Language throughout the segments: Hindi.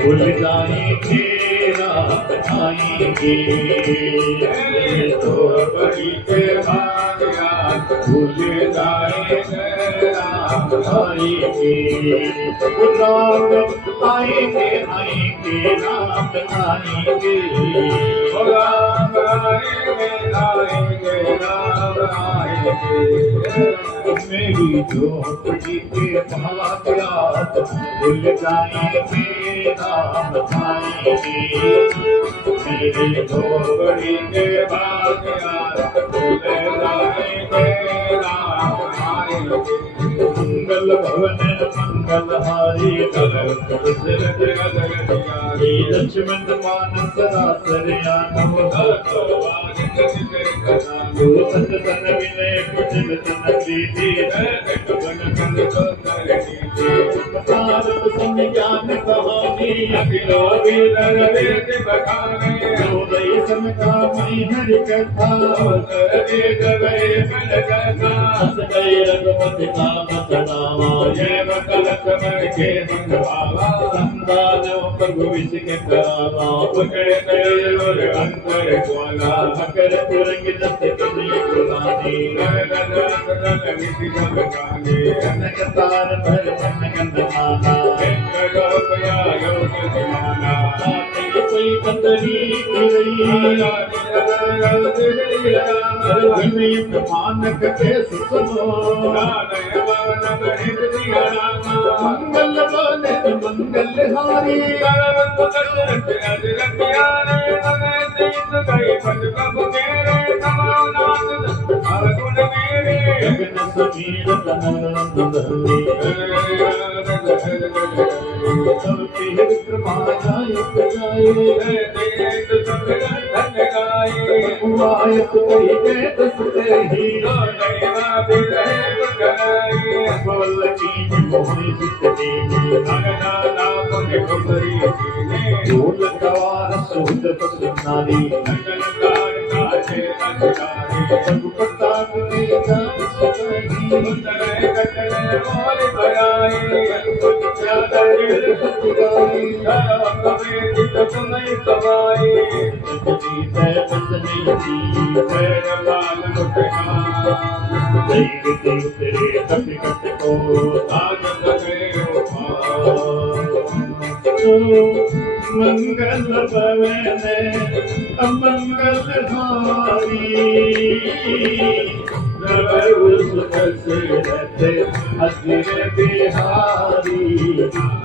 भूल जाएंगे रात आएंगे तो बड़ी के बाद याद भूल जाएंगे रात आएंगे रात आएंगे आएंगे रात आएंगे रात आएंगे आएंगे रात आएंगे मेरी झोपड़ी के बाद याद भूल जाएंगे रात आएंगे मेरी झोपड़ी के बाद याद भूल जाएंगे रात आएंगे मंगल भवन मंगलहारी लक्ष्मण मानस रासरियानव सत तन विनय कुशल तन प्रीति भारत संज्ञान कहानी अखिलो विदर वेद बखाने हृदय समकामणि हरि कथा वेद गए बल कथा हस गए रघुपति नाम सदावा जय कलक मन के मंगवावा संदानो प्रभु विष के करावा पकड़ गए और अंतर ज्वाला मकर तुरंग दस कली गुलानी कनक तार भर मन गंधमाला कोई कंदरी मानक के सुसमो मंगल बने मंगल हारी गगन समीर सबके कृपा जाए आयत कही गए दसते ही वल्लकी मोहनी जितनी ढोल कवार सुहद पसनारी रघुपता के नाम सदाई मंगल भवन अमंगल हारी दशरथ अजिर बिहारी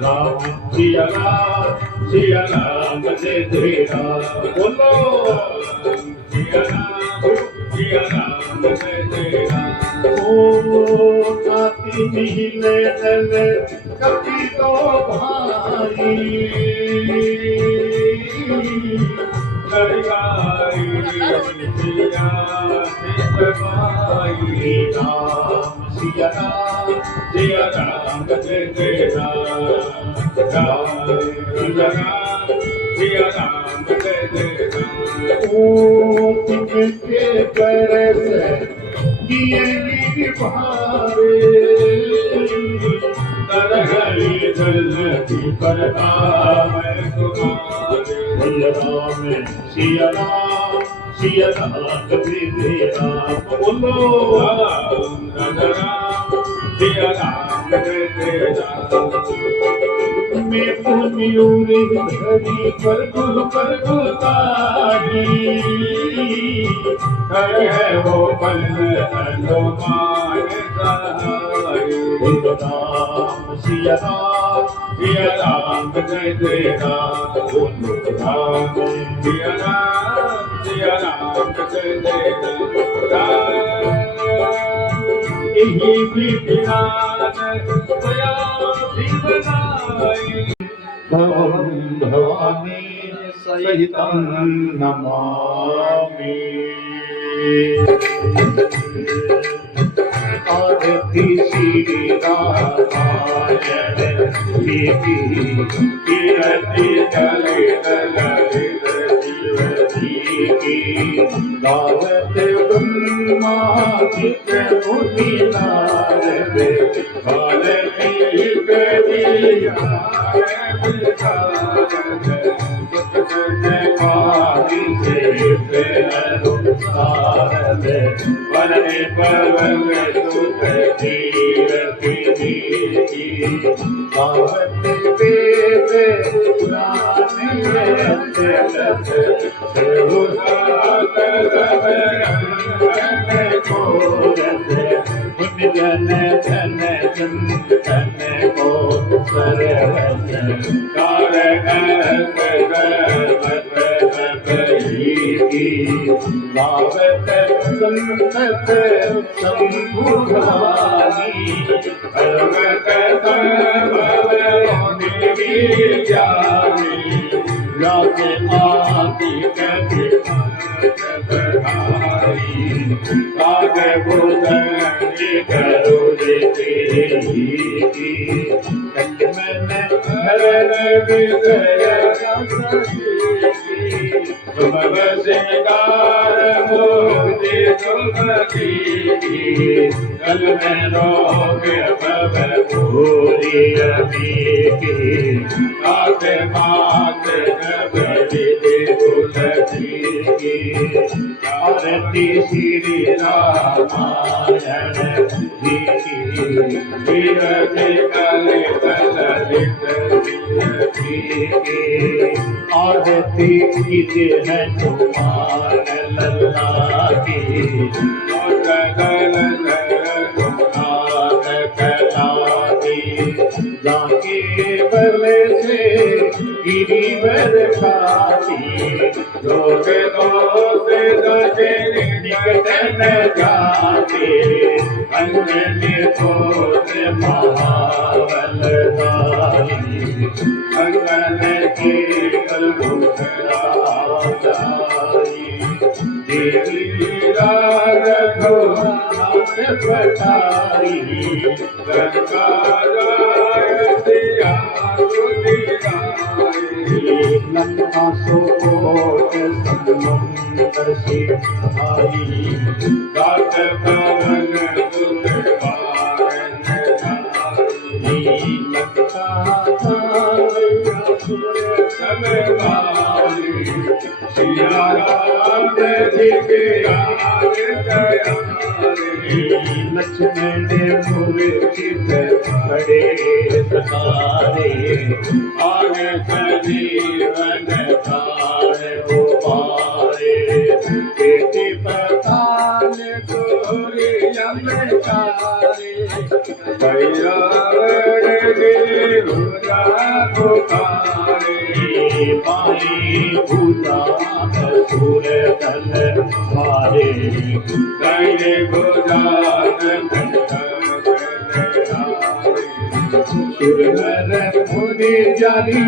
राम सिया राम जय जय राम बोलो सिया राम जय जय राम ओ काती मिले दल कपि तो भाई सरगाई सिया राम सिया राम जय जय राम सिया राम जय जय राम ओ तिनके पैर से किए भारे तरहरी धरती पर नाम तुम्हारे राम सिया राम कभी राम बोलो राम सिया राम जय राम मैं पुनियूरी धरी पर तारी है वो बल हनुमान सहाय राम सिया राम जय जय राम बोलो राम सिया राम जय जय राम यही विज्ञान दया बनाई भवानी सहितं नमामि आरती श्री नारायण देवी कीर्ति जले दावत ब्रह्मा मुनि नारद भारती करिया वरने पवन सुत कीरति पावत वेद जन धन चिंतन को सरवत भावत संतत संभुवानी भगवत जानी राज आदि कभी राग भूषण करो मन हरण विजय तुम वशिकार मोदी सुमती कल में रोग भव भूरी अमीकी नाथ मात नबी तुलसी की आरती श्री रामायण जी की विरति कल ललित आरती कीजे है तुम्हार लल्ला की जाके बल से गिरिवर खाती लोग दोष दे निकट न जाते अंजलि कोट महाबलधारी अंगन के कलमुखराचारी देवी राघो नाथ पठाई गंगा लंका सोट समुद्र से भाई गात पवन दुख लंका सब सिया राम लक्ष्मण मूर्छित बड़े सतारे आगे सजीवन प्राण हो पारे बेटे पताल गोरे यमचारे माई पूजा सुर दल मारे गए सुरवर मुनि जानी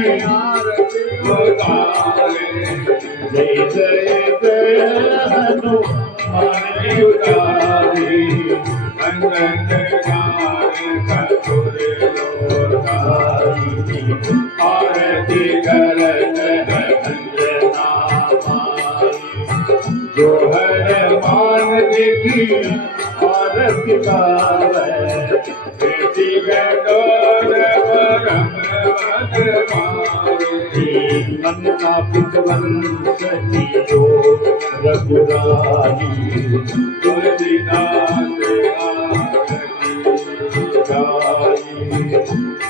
जय जय जय हनुमान उतारी अंगन आरती करत अंजना जो हर मान देखी आरती गावे बेटी गडोर वरम मन का पितवंश जो रघुराई तुलसीदास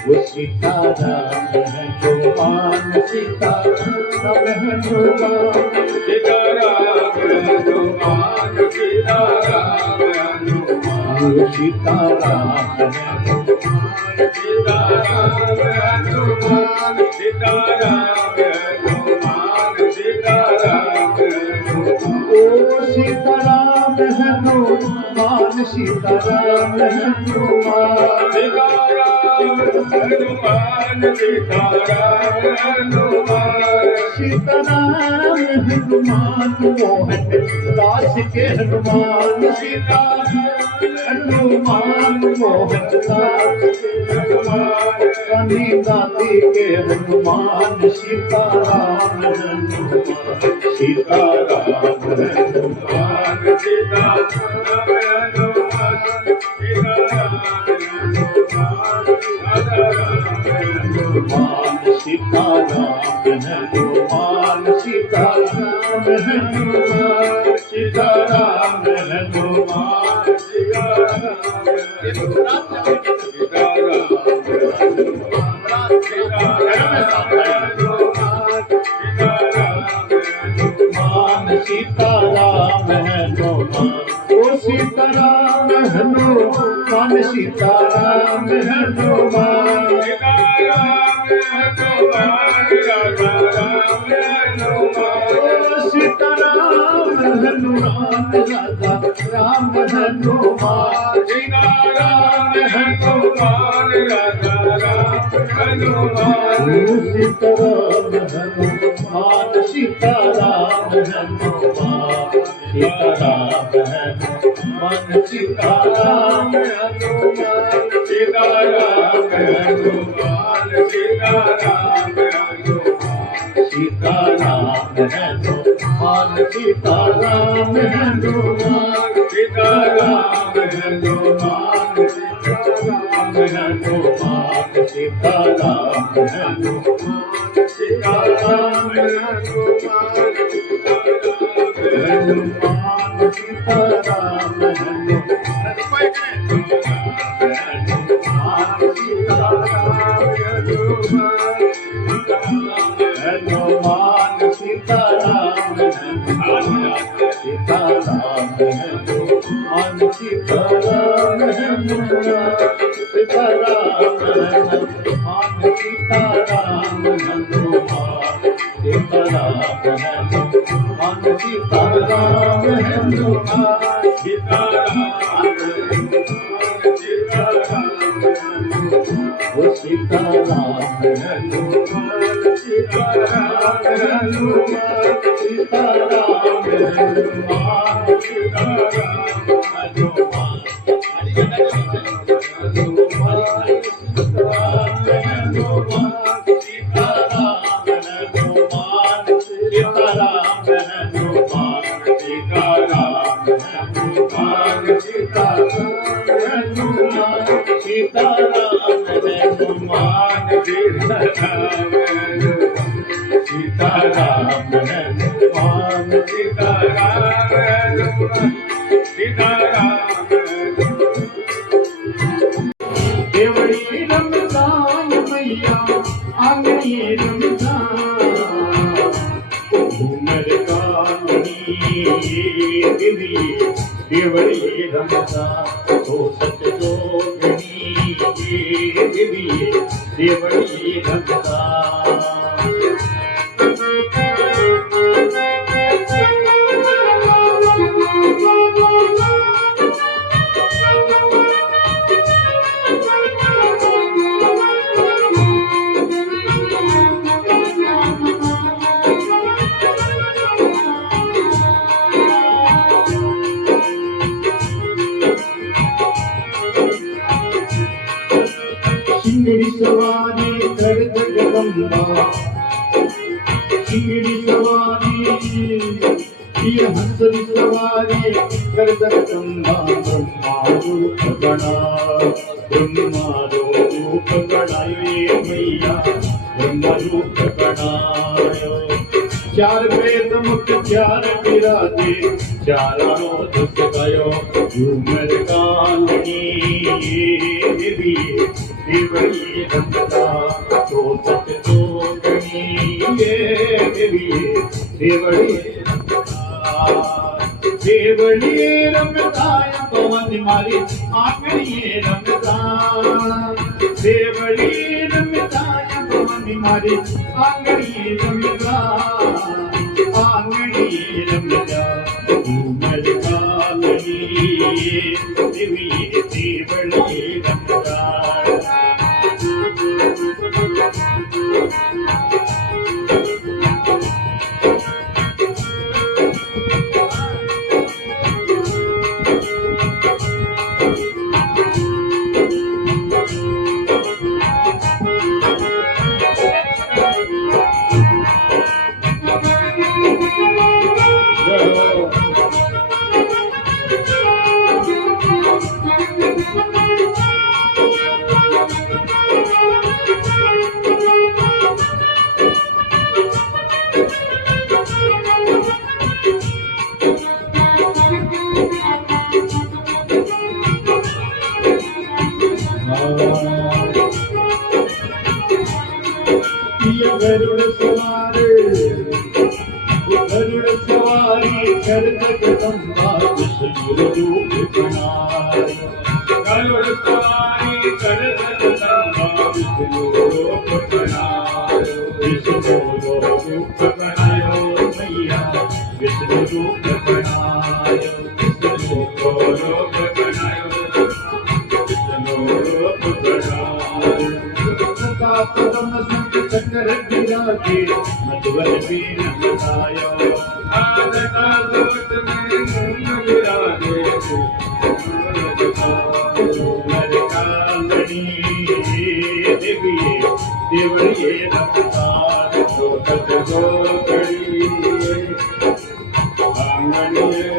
वो सीताराम है जो मान सीताराम है जो मान सीताराम है जो मान सीताराम है जो मान सीताराम है जो मान सीताराम है जो मान सीताराम है जो मान सीताराम है जो ओ सीताराम है जो मान सीताराम है जो मान हनुमान सीताराम हनुमान सीताराम हनुमान मोहन दास के हनुमान सीताराम हनुमान मोहन दास के हनुमान कनी दाती के हनुमान सीताराम हनुमान सीताराम हनुमान सीताराम हनुमान सीताराम हनुमान सीताराम हनुमान सीताराम हनुमान सीताराम हनुमान ओ सीताराम हनुमान सीताराम हनुमान सीताराम हनुमान राजा राम हनुमान सीताराम हनुमान राजा राम हनुमान सीताराम हनुमान सीताराम हनुमान सीताराम हनुमान सीताराम हनुमान सीताराम हनुमान सीताराम सीताराम हनुमान सीताराम हनुमान सीताराम हनुमान सीताराम हनुमान सीताराम हनुमान सीताराम हनुमान सीताराम हनुमान सीताराम सीताराम हनुमान सीताराम हनुमान सीताराम हनुमान सीताराम हनुमान सीताराम हनुमान सीताराम हनुमान वो सीताराम हनुमान सीताराम हनुमान सीताराम हनुमान सीताराम हनुमान देवड़ी रमजान मैया आंगनी रमजान घूमर कानी देवड़ी रमजान तो सच जोगनी देवड़ी रमजान चिंगड़ी सवारी कर जगदम्बा चिंगड़ी सवारी ये हंसरी सवारी कर जगदम्बा ब्रह्मा रूप गणाए मैया ब्रह्मा रूप गणायो चार वेद मुख चार विराजे चारानो दस गयो झूमर कानी देवड़ी रमता तो सत जोगनी देवड़ी देवड़ी रमता पवन मारी आंगड़ी रमता देवड़ी रमता पवन मारी आंगड़ी रमता आंगड़ी रमता झूमर कालनी देवड़ी रमता गरुड़ सवारी कर जगदम्बा विष्णु रूप बनायो गरुड़ सवारी कर जगदम्बा विष्णु रूप बनायो विष्णु रूप बनायो मैया विष्णु रूप बनायो विष्णु रूप बनायो विष्णु रूप बनायो पदम संग चक्र विराजे मधुवर बीन बतायो आदता लोट में मूल विराजे कालनी देविये देवरिये रमदार जोगत गोकड़ी आंगनिये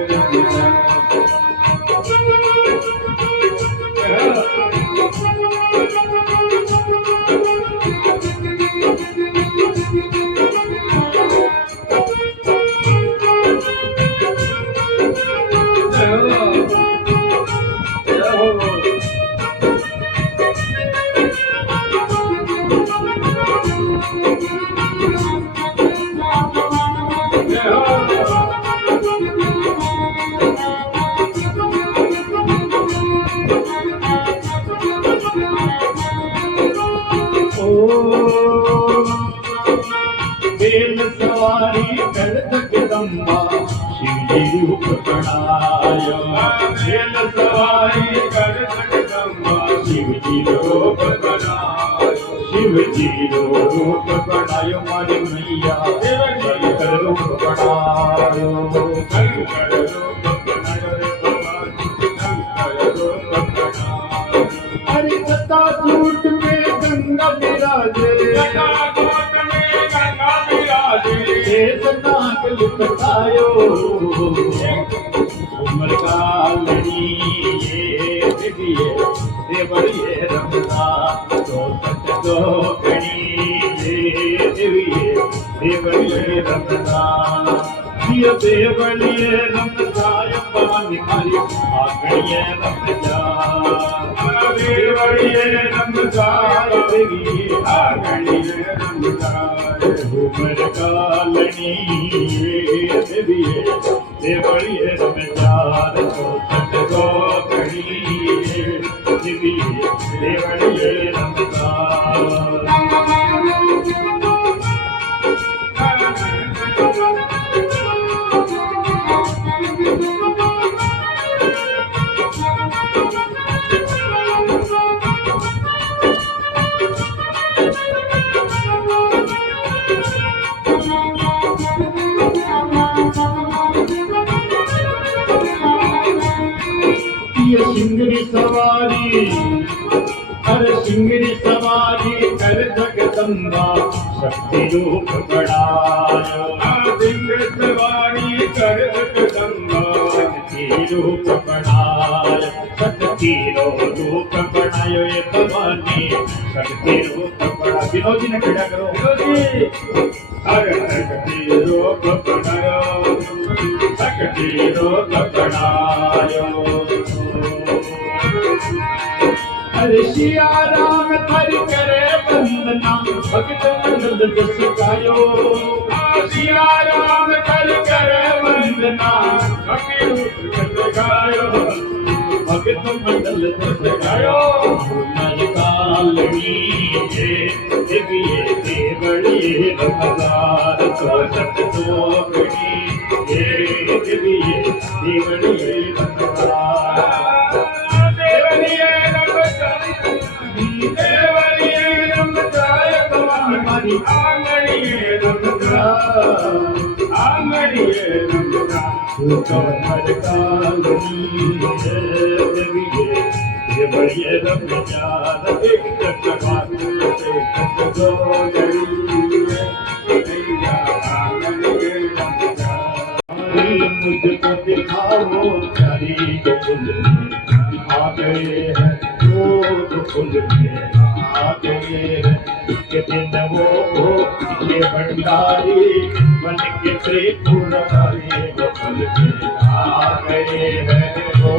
बेल सवारी कर जगदम्बा शिवजी रूप बनायो बेल सवारी कर जगदम्बा शिवजी रूप बनायो शिवजी रूप बनायो मारी मैया शंकर रूप बनायो शंकर रूप बनायो रे भगवान शंकर रूप बनायो हरि कथा झूठ में गंगा विराजे नाग लुटायो उमर कालनी देविये देवरिये रमदार तो सच दो गणी देविये देवरिये रमदार दिया देवरिये रमदार पानी मारी आगणिये रमदार देवरिये रमदार देविये आगणिये रमदार उमर कालनी देविये देवरिये रमदार तो सच दो गणी देविये देवरिये रमदार सिंगरी सवारी अरे सिंगरी सवारी कर जगदम्बा शक्ति रूप बनायो सिंगरी सवारी कर जगदम्बा शक्ति रूप बनायो शक्ति रूप बनायो ये भवानी शक्ति रूप बना विनोदी ने खड़ा करो विनोदी अरे शक्ति रूप बनायो शक्ति रूप बनायो हरे सिया राम हरि करे वंदना भक्त मंडल जस गायो सिया राम हरि करे वंदना भक्त जस गायो भक्त मंडल जस गायो नर कालनी देविये देवरिये रमदार तो सत दो गणी देविये देवरिये रमदार आंगणिये रमदार कालनी देविये देवरिये रमदार एक चक्रवात से दो गणी आंगणिये रमदार मुझको दिखाओ प्यारी फूल आ गए हैं दो फूल आ गए हैं के दिन वो ये भंडारी बन के त्रिपुरारी वो फूल आ गए हैं वो